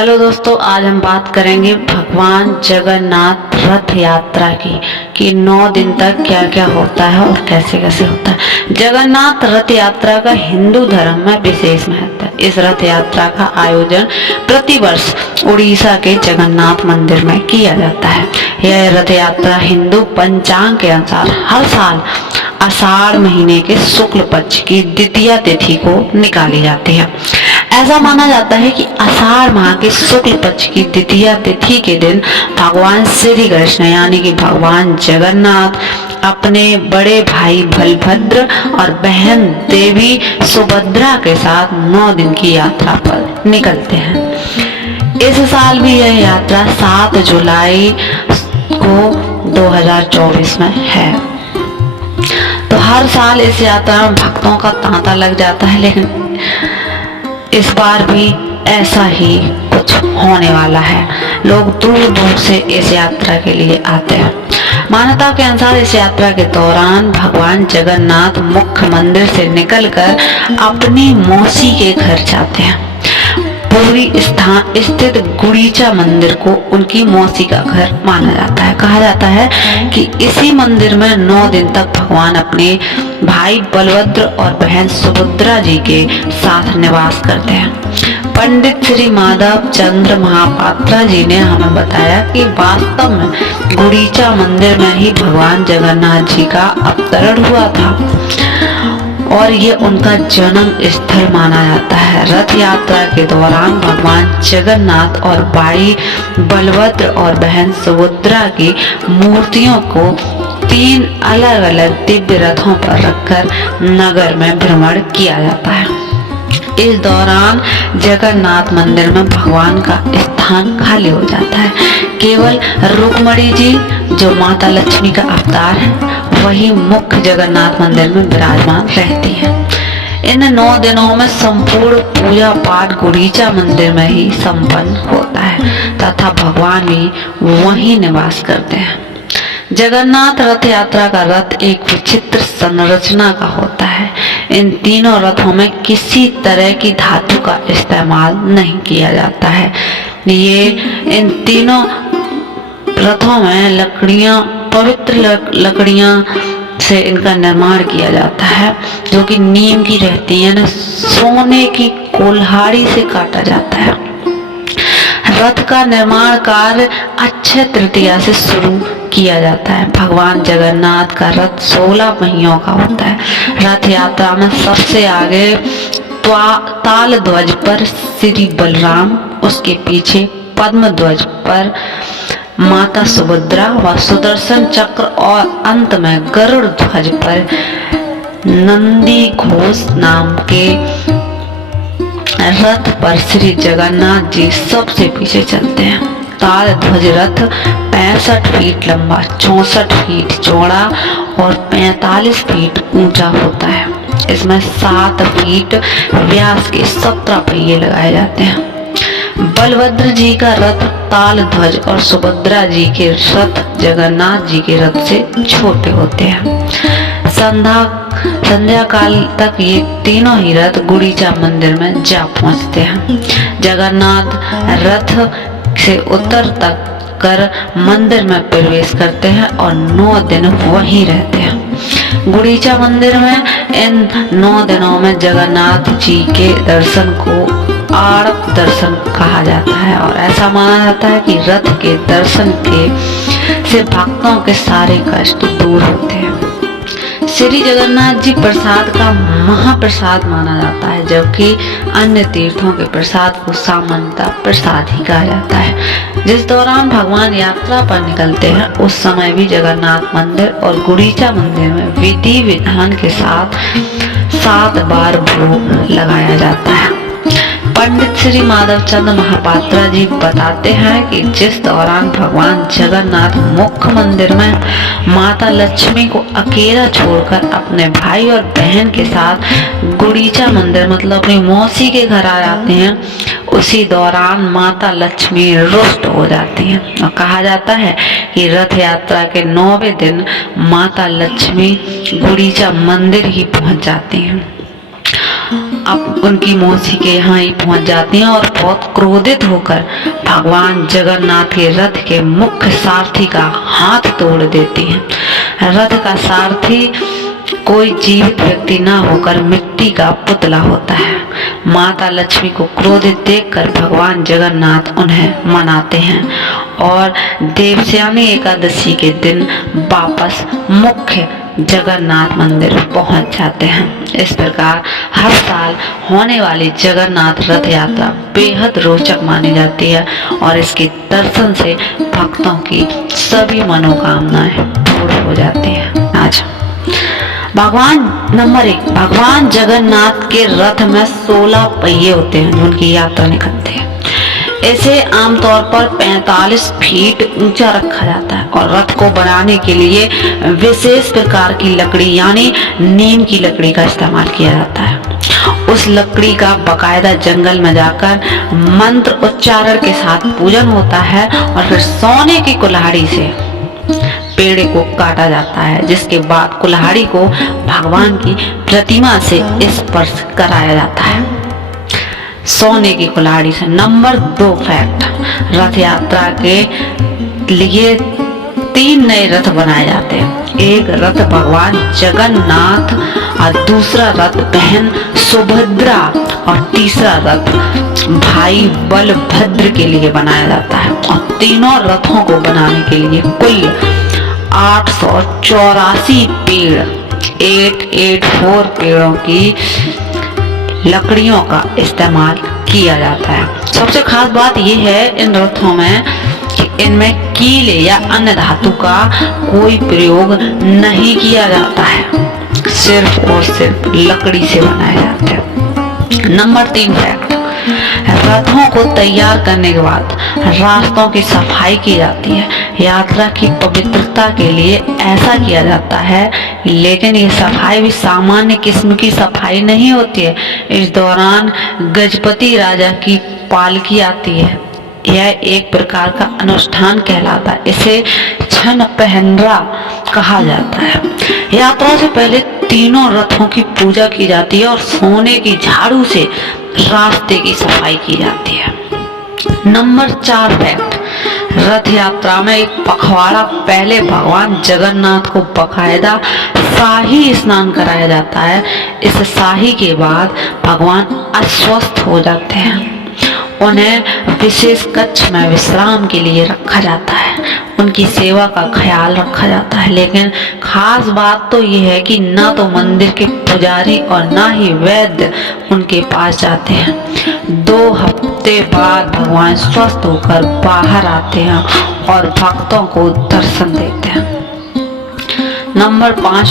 Hello दोस्तों, आज हम बात करेंगे भगवान जगन्नाथ रथ यात्रा की कि 9 दिन तक क्या क्या होता है और कैसे कैसे होता है। जगन्नाथ रथ यात्रा का हिंदू धर्म में विशेष महत्व है। इस रथ यात्रा का आयोजन प्रतिवर्ष उड़ीसा के जगन्नाथ मंदिर में किया जाता है। यह रथ यात्रा हिंदू पंचांग के अनुसार हर साल आषाढ़ महीने के शुक्ल पक्ष की द्वितीया तिथि को निकाली जाती है। ऐसा माना जाता है कि आषाढ़ माह के शुक्ल पक्ष की द्वितीया तिथि के दिन भगवान श्री कृष्ण यानी कि भगवान जगन्नाथ अपने बड़े भाई बलभद्र और बहन देवी सुभद्रा के साथ 9 दिन की यात्रा पर निकलते हैं। इस साल भी यह यात्रा 7 जुलाई को 2024 में है। तो हर साल इस यात्रा में भक्तों का तांता लग जाता है, लेकिन इस बार भी ऐसा ही कुछ होने वाला है। लोग दूर दूर से इस यात्रा के लिए आते हैं। मान्यता के अनुसार इस यात्रा के दौरान भगवान जगन्नाथ मुख्य मंदिर से निकलकर अपनी मौसी के घर जाते हैं। पूरी स्थान स्थित गुड़ीचा मंदिर को उनकी मौसी का घर माना जाता है। कहा जाता है कि इसी मंदिर में 9 दिन तक भगवान अपने भाई बलभद्र और बहन सुभद्रा जी के साथ निवास करते हैं। पंडित श्री माधव चंद्र महापात्रा जी ने हमें बताया कि वास्तव में गुड़ीचा मंदिर में ही भगवान जगन्नाथ जी का अवतरण हुआ था और ये उनका जन्म स्थल माना जाता है। रथ यात्रा के दौरान भगवान जगन्नाथ और भाई बलभद्र और बहन सुभद्रा की मूर्तियों को 3 अलग अलग दिव्य रथों पर रखकर नगर में भ्रमण किया जाता है। इस दौरान जगन्नाथ मंदिर में भगवान का स्थान खाली हो जाता है। केवल रुक्मणी जी जो माता लक्ष्मी का अवतार है वही मुख्य जगन्नाथ मंदिर में विराजमान रहती है। इन 9 दिनों में संपूर्ण पूजा पाठ गुड़ीचा मंदिर में ही संपन्न होता है तथा भगवान भी वहीं निवास करते हैं। जगन्नाथ रथ यात्रा का रथ एक विचित्र संरचना का होता है। इन तीनों रथों में किसी तरह की धातु का इस्तेमाल नहीं किया जाता है। ये इन तीनों रथों में लकड़ियां, पवित्र लकड़ियां से इनका निर्माण किया जाता है जो कि नीम की रहती है, सोने की कुल्हाड़ी से काटा जाता है। रथ का निर्माण कार्य अक्षय तृतीया से शुरू किया जाता है। भगवान जगन्नाथ का रथ 16 पहियों का होता है। रथ यात्रा में सबसे आगे ताल ध्वज पर श्री बलराम, उसके पीछे पद्म ध्वज पर माता सुभद्रा व सुदर्शन चक्र और अंत में गरुड़ ध्वज पर नंदी घोष नाम के रथ पर श्री जगन्नाथ जी सबसे पीछे चलते हैं। ताल ध्वज रथ 65 फीट लंबा, 64 फीट चौड़ा और 45 फीट ऊंचा होता है। इसमें 7 फीट व्यास के 17 पहिए लगाए जाते हैं। बलभद्र जी का रथ ताल ध्वज और सुभद्रा जी के रथ जगन्नाथ जी के रथ से छोटे होते हैं। संध्या काल तक ये तीनों ही रथ गुड़ीचा मंदिर में जा पहुंचते हैं। जगन्नाथ रथ से उत्तर तक कर मंदिर में प्रवेश करते हैं और 9 दिन वहीं रहते हैं। गुड़ीचा मंदिर में इन 9 दिनों में जगन्नाथ जी के दर्शन को आड़प दर्शन कहा जाता है और ऐसा माना जाता है कि रथ के दर्शन से भक्तों के सारे कष्ट दूर होते हैं। श्री जगन्नाथ जी प्रसाद का महाप्रसाद माना जाता है, जबकि अन्य तीर्थों के प्रसाद को सामान्यतः प्रसाद ही कहा जाता है। जिस दौरान भगवान यात्रा पर निकलते हैं उस समय भी जगन्नाथ मंदिर और गुड़ीचा मंदिर में विधि विधान के साथ 7 बार भोग लगाया जाता है। पंडित श्री माधव चंद्र महापात्रा जी बताते हैं कि जिस दौरान भगवान जगन्नाथ मुख्य मंदिर में माता लक्ष्मी को अकेला छोड़कर अपने भाई और बहन के साथ गुड़ीचा मंदिर मतलब अपनी मौसी के घर आ जाते हैं, उसी दौरान माता लक्ष्मी रुष्ट हो जाती हैं और कहा जाता है कि रथ यात्रा के 9वें दिन माता लक्ष्मी गुड़ीचा मंदिर ही पहुंच जाती हैं। अब उनकी मौसी के यहाँ ही पहुंच जाती हैं और बहुत क्रोधित होकर भगवान जगन्नाथ के रथ के मुख्य सारथी का हाथ तोड़ देती हैं। रथ का सारथी कोई जीवित व्यक्ति ना होकर मिट्टी का पुतला होता है। माता लक्ष्मी को क्रोधित देखकर भगवान जगन्नाथ उन्हें मनाते हैं और देवस्यानी एकादशी के दिन वापस मुख्य जगन्नाथ मंदिर पहुंच जाते हैं। इस प्रकार हर साल होने वाली जगन्नाथ रथ यात्रा बेहद रोचक मानी जाती है और इसके दर्शन से भक्तों की सभी मनोकामनाएं पूर्ण हो जाती हैं। आज नंबर 1, भगवान जगन्नाथ के रथ में 16 पहिए होते हैं जो उनकी यात्रा निकलते हैं। इसे आमतौर पर 45 फीट ऊंचा रखा जाता है और रथ को बनाने के लिए विशेष प्रकार की लकड़ी यानी नीम की लकड़ी का इस्तेमाल किया जाता है। उस लकड़ी का बकायदा जंगल में जाकर मंत्र उच्चारण के साथ पूजन होता है और फिर सोने की कुल्हाड़ी से पेड़ को काटा जाता है, जिसके बाद कुल्हाड़ी को भगवान की प्रतिमा से स्पर्श कराया जाता है सोने की कुल्हाड़ी से। नंबर 2 फैक्ट, रथ यात्रा के लिए 3 नए रथ बनाए जाते हैं। एक रथ भगवान जगन्नाथ और दूसरा रथ बहन सुभद्रा और तीसरा रथ भाई बलभद्र के लिए बनाया जाता है। और तीनों रथों को बनाने के लिए कुल 884 पेड़ 884 पेड़ों की लकड़ियों का इस्तेमाल किया जाता है। सबसे खास बात यह है इन रथों में कि इनमें कीले या अन्य धातु का कोई प्रयोग नहीं किया जाता है, सिर्फ और सिर्फ लकड़ी से बनाए जाते हैं। नंबर 3 फैक्ट, रथों को तैयार करने के बाद रास्तों की सफाई की जाती है। यात्रा की पवित्रता के लिए ऐसा किया जाता है, लेकिन ये सफाई भी सामान्य किस्म की सफाई नहीं होती है। इस दौरान गजपति राजा की पालकी आती है। यह एक प्रकार का अनुष्ठान कहलाता है। इसे छन पहनरा कहा जाता है। यात्रा से पहले तीनों रथों की पूजा की जाती है और सोने की झाड़ू से रास्ते की सफाई की जाती है। नंबर 4 फैक्ट, रथ यात्रा में एक पखवाड़ा पहले भगवान जगन्नाथ को बकायदा शाही स्नान कराया जाता है। इस शाही के बाद भगवान अस्वस्थ हो जाते हैं। उन्हें विशेष कक्ष में विश्राम के लिए रखा जाता है, उनकी सेवा का ख्याल रखा जाता है। लेकिन खास बात तो यह है कि ना तो मंदिर के पुजारी और ना ही वैद्य उनके पास जाते हैं। 2 हफ्ते बाद भगवान स्वस्थ होकर बाहर आते हैं और भक्तों को दर्शन देते हैं। नंबर 5